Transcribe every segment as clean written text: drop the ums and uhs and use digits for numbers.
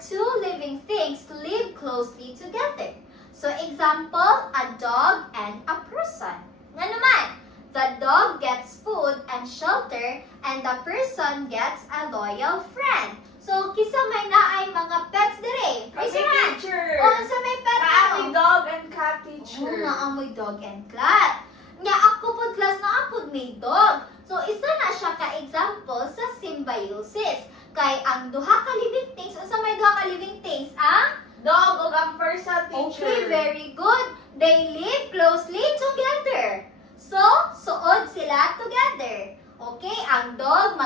two living things live closely together. So example, a dog and a person. Nga naman, the dog gets food and shelter and the person gets a loyal friend. So kisa may naay mga pets dire. Raise your hand. Teacher. O, sa may pet Naami mo? dog and cat, Oo, teacher. naamoy dog and cat. Nga ako po class na apod may dog. So isa na siya ka example sa symbiosis. Kay ang duha ka living things, unsa may duha ka living things? Ang Dog ug ang person, teacher. okay, very good. They live closely together. So, suod sila together. Okay, ang dog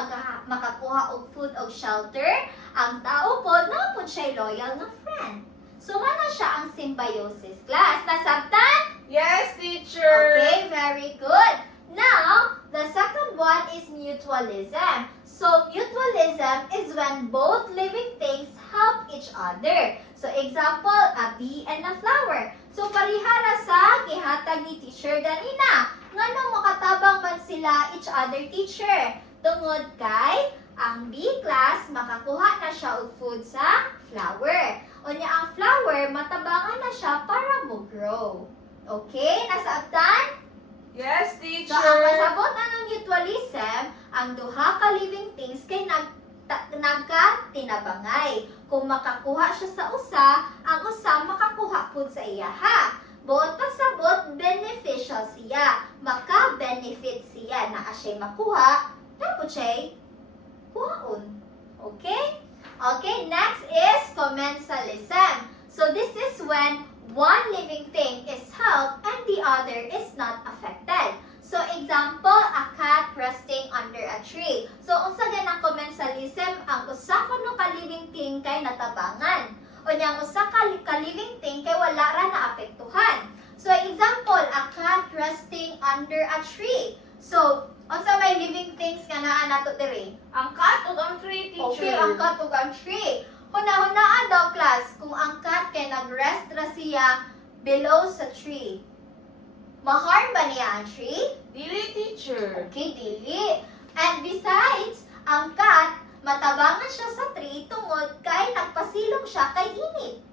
makakuha og food og shelter. Ang tao po, na po siya loyal na friend. So, mana siya ang symbiosis class. Nasabtan? Yes, teacher. Okay, very good. Now, the second one is mutualism. So, mutualism is when both living things help each other. So, example, a bee and a flower. So, parihara sa gihatag ni teacher ganina. Ngano makatabang man sila each other teacher. Tungod kay, ang bee class, makakuha na siya og food sa flower. O niya ang flower, matabangan na siya para mo-grow. Okay, nasaabtan? Yes, So, teacher. ang pasabot anong mutualism, ang duha ka living things kay nagka-tinabangay. Kung makakuha siya sa usa, ang usa makakuha pud sa iyaha. Buot pasabot, beneficial siya. Maka-benefit siya na asya makuha, tapos siya kuhaon. Okay? Okay, next is commensalism. So, this is when one living thing is helped and the other is not affected. So, example, a cat resting under a tree. So, unsa ganang commensalism, ang usa kuno ka living thing kay natabangan. O niyang usa ka living thing kay wala ra naapektuhan. So, example, a cat resting under a tree. So, unsa may living things nga naa nato diri? Ang cat ug ang tree, teacher. Okay, ang cat ug ang tree. Hunahunaan daw class kung ang cat kay nag-rest ra siya below sa tree. Ma-harm ba niya ang tree? Dili, teacher. Okay, dili. And besides, ang cat, matabangan siya sa tree tungod kay nagpasilong siya kay init.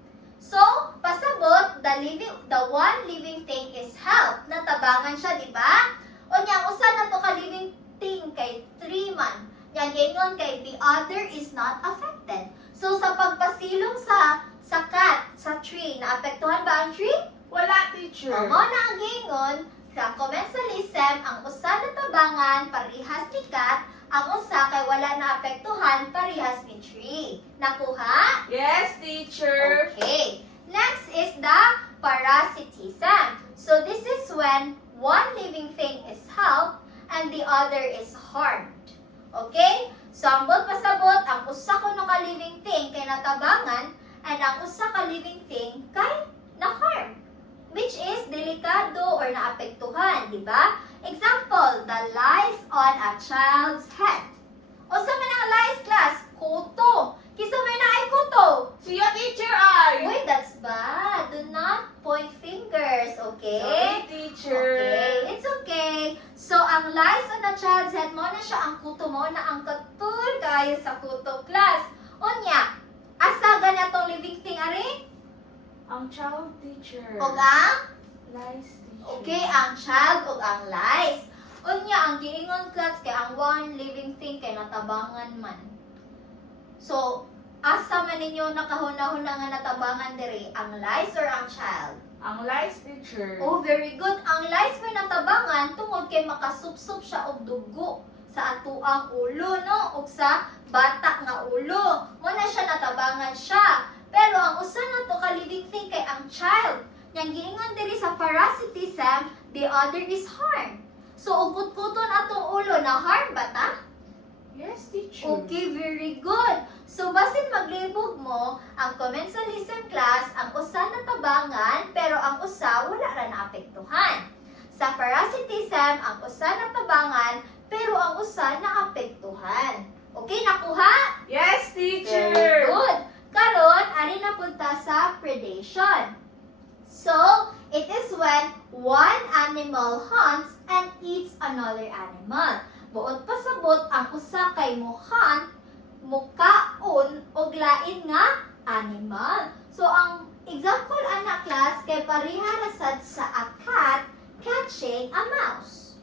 So, pasabot, the one living thing is help. Natabangan siya, di ba? O niya, usa na to ka living thing kay tree man. Yan, ganyan kay the other is not affected. So, sa pagpasilong sa cat, sa tree, naapektuhan ba ang tree? Wala, teacher. Amo na ang gingon, sa commensalism, ang usa na tabangan, parihas ni cat, ang usa kay wala na apektuhan, parihas ni tree. Nakuha? Yes, teacher. Okay. Next is the parasitism. So this is when one living thing is helped and the other is harmed. Okay? So ang pasabot, ang usa kuno ka living thing kay natabangan and ang usa ka living thing kay na-harm, which is delikado or naapektuhan, di ba? Example, the lice on a child's head. O sa mga lice class, kuto. Kisa may naay kuto. Siya, teacher, ay. Wait, that's bad. Do not point fingers, okay? Sorry, teacher. Okay, it's okay. So, ang lice on a child's head mo na siya ang kuto mo na ang katul kayo sa kuto class. Onya, asa gana tong living thing ari? Ang child, teacher. O ang? Lice, teacher. Okay, ang child o ang lice. Unya, ang giingon class kay ang one living thing kay natabangan man. So, asa man ninyo nakahuna-huna nga natabangan diri, ang lice or ang child? Ang lice, teacher. Oh, very good. Ang lice may natabangan tungod kay makasupsup siya og dugo sa atuang ulo, no? Og sa bata nga ulo. Muna siya natabangan siya. Pero ang usa na to ka living thing kay ang child. Yang giingon diri sa parasitism, the other is harm. So, ugot-kuton atong ulo na harm ba ta? Yes, teacher. Okay, very good. So, basin maglibog mo, ang commensalism class, ang usa na tabangan, pero ang usa wala ra naapektuhan. Sa parasitism, ang usa na tabangan, pero ang usa naapektuhan. Okay, nakuha? Yes, teacher. Very good. Karon, ari na punta sa predation. So, it is when one animal hunts and eats another animal. Buot pasabot ang usa kay mo hunt, mukaon og lain nga animal. So, ang example, anak class, kay pariharasad sa a cat catching a mouse.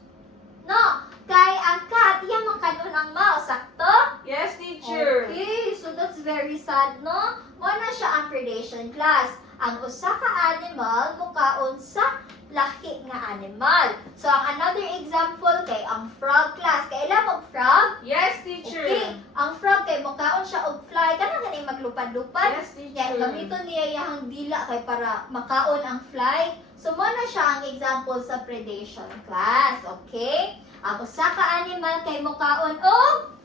No, kay ang cat, iya makanon ang mouse. Sakto? Yes, teacher. Okay, so that's very sad, no? Muna siya ang predation class. Ang usa ka animal mukaon sa laki nga animal. So, ang another example kay ang frog class. Kay ilang og frog? Yes, teacher. Okay, ang frog kay mukaon siya og fly. Kana ganing maglupad-lupad. Yes, Kaya teacher. gamiton niya iyang dila kay para makaon ang fly. So, muna siya ang example sa predation class. Okay? Ang usa ka animal kay mukaon og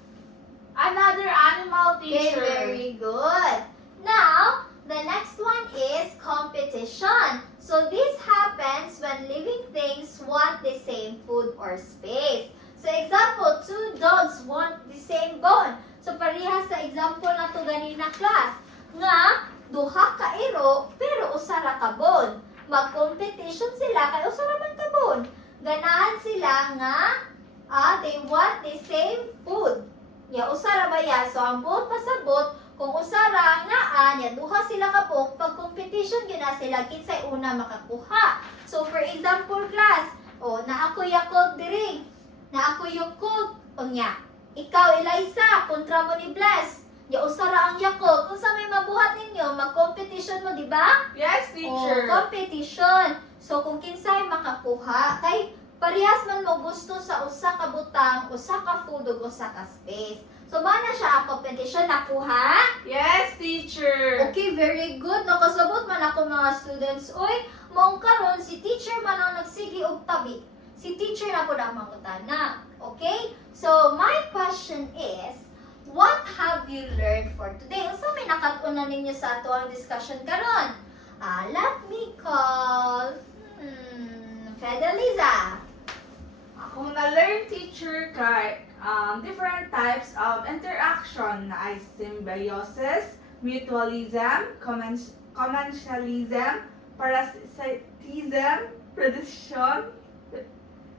Another animal, okay, teacher. very good. Now, the next one is competition. So this happens when living things want the same food or space. So example, two dogs want the same bone. So parehas sa example na to ganina class. Nga, duha ka iro, pero usara ka bone. Mag-competition sila kay usara man ka bone. Ganahan sila nga, they want the same food. Ya, usara ba ya? So ang bone pasabot, kung usara nga nya duha sila kabuk pag competition gyud na sila kinsay una makakuha. So for example class, na ako Yakult diri. Na ako Yakult unya. Ikaw Eliza kontra mo ni Bless. Ya usara ang Yakult. Unsa may mabuhat ninyo mag-competition mo, di ba? Yes, teacher. Competition. So kung kinsay makakuha kay parehas man mo gusto sa usa ka butang, usa ka food ug usa ka space. So, mana siya ang competition nakuha? Yes, teacher. Okay, very good. Nakasabot man ako mga students. Uy, maong karon si teacher man ang nagsigi og tabi. Si teacher na po ang mangutana. Okay? So, my question is, what have you learned for today? Unsa may nakatuna ninyo sa ato ang discussion karon? Let me call Fedeliza. Akong na-learn, teacher, kay different types of interaction na ay symbiosis, mutualism, commensalism, parasitism, predation,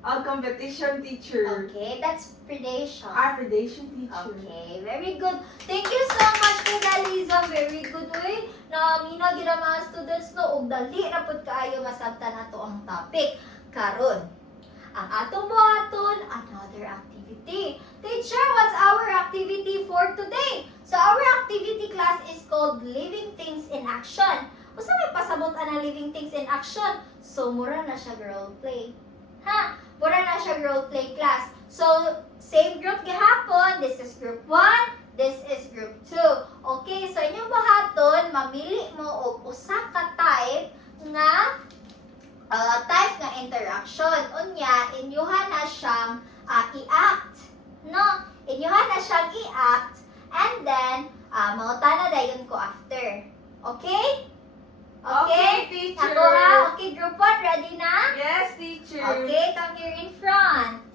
competition, teacher. Okay, that's predation. Predation, teacher. Okay, very good. Thank you so much, Fedeliza. Very good. Uy, namina gid ang mga students no ug dali ra pud kaayo masabtan nato ang topic karon. Ang atong buhaton, another activity. Teacher, what's our activity for today? So our activity class is called Living Things in Action. Usa may pasabot ana Living Things in Action? So mura na siya role play. Ha? Mura na siya role play class. So same group gihapon. This is group 1. This is group 2. Okay, so inyong buhaton, mamili mo og usa ka type nga type nga interaction. Unya, inyuhan na siyang i-act. No? Inyuhan na siyang i-act. And then, mauta na dayon ko after. Okay? Okay, teacher. Ako ha? Okay, group 1, ready na? Yes, teacher. Okay, come here in front.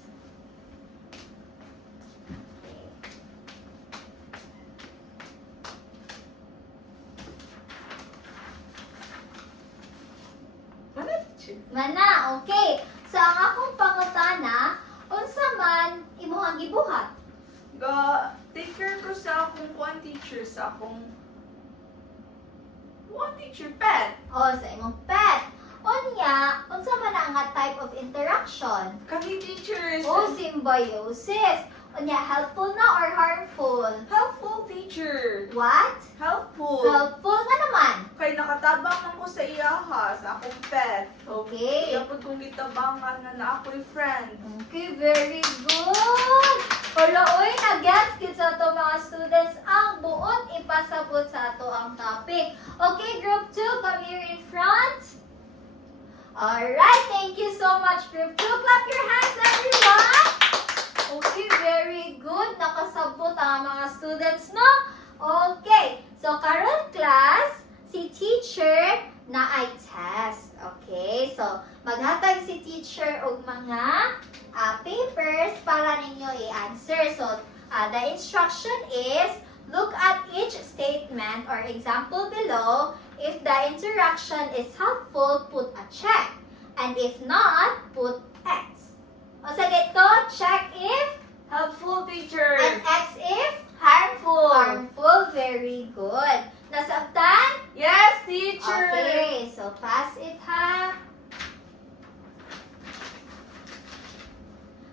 Ano, teacher? Mana, okay. So, ang akong pangutana, unsa man imuhang gibuhat? Take care ko sa akong one teacher, sa akong one teacher pet. O, sa imong pet. Unya, unsa man ang nga type of interaction? Kami teachers. O, symbiosis. Unya, helpful na or harmful? Helpful teacher. What? Helpful. Helpful nga naman. Kay nakatabang ako sa iyaha, sa akong pet. Okay. Kaya pag kung gitabangan na ako'y friend. Okay, very good. Wala, uy, nag-gets kit sa ato mga students ang buot ipasabot sa ato ang topic. Okay, group 2, come here in front. Alright, thank you so much, group 2. Clap your hands, everyone. Okay, very good. Nakasabot ang mga students, no? Okay, so karon class, si teacher na ay test. Okay, so maghatag si teacher og mga papers para ninyo i-answer. So, the instruction is, look at each statement or example below. If the interaction is helpful, put a check. And if not, put X. O sa dito, check if, Helpful teacher. and X if, Harmful. harmful. Very good. Nasabtan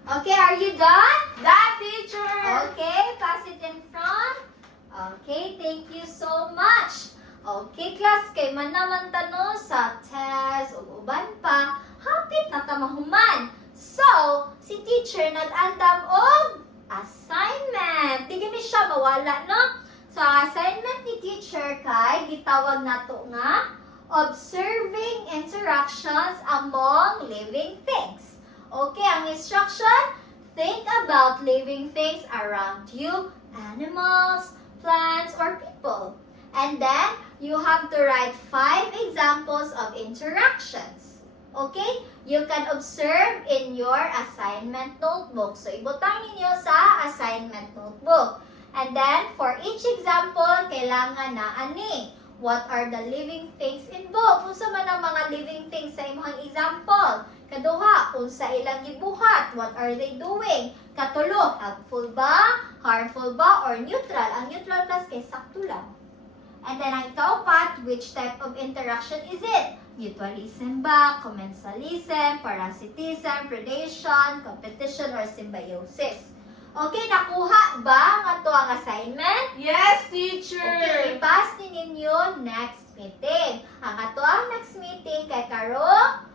Okay, are you done? That teacher! Okay, pass it in front. Okay, thank you so much. Okay, class, kay man naman tanong sa test o uban pa, hapit na tamahuman. So, si teacher nag-andam og assignment. Di gani siya mawala, no? So, ang assignment ni teacher kay gitawag nato nga observing interactions among living things. Okay, ang instruction, think about living things around you, animals, plants, or people. And then, you have to write 5 examples of interactions. Okay? You can observe in your assignment notebook. So, ibutang ninyo sa assignment notebook. And then, for each example, kailangan na ani. What are the living things involved? Unsa man ang mga living things sa imong example? Kaduha, unsa ilang gibuhat? What are they doing? Katulo, helpful ba? Harmful ba? Or neutral? Ang neutral class kay sakto lang. And then ang ikaapat, which type of interaction is it? Mutualism ba? Commensalism? Parasitism? Predation? Competition? Or symbiosis? Okay, nakuha ba nga to ang assignment? Yes, teacher! Okay, i-pass ni ninyo next meeting. Ang ato ang next meeting kay karong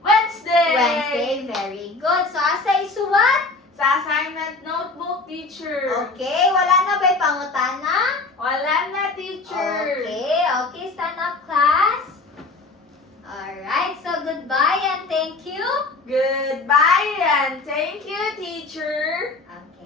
Wednesday! Wednesday. Very good. So, asa isuwat? Sa assignment notebook, teacher. Okay, wala na ba'y pangutana? Wala na, teacher. Okay, stand up, class. Alright, so goodbye and thank you. Goodbye and thank you, teacher. Okay.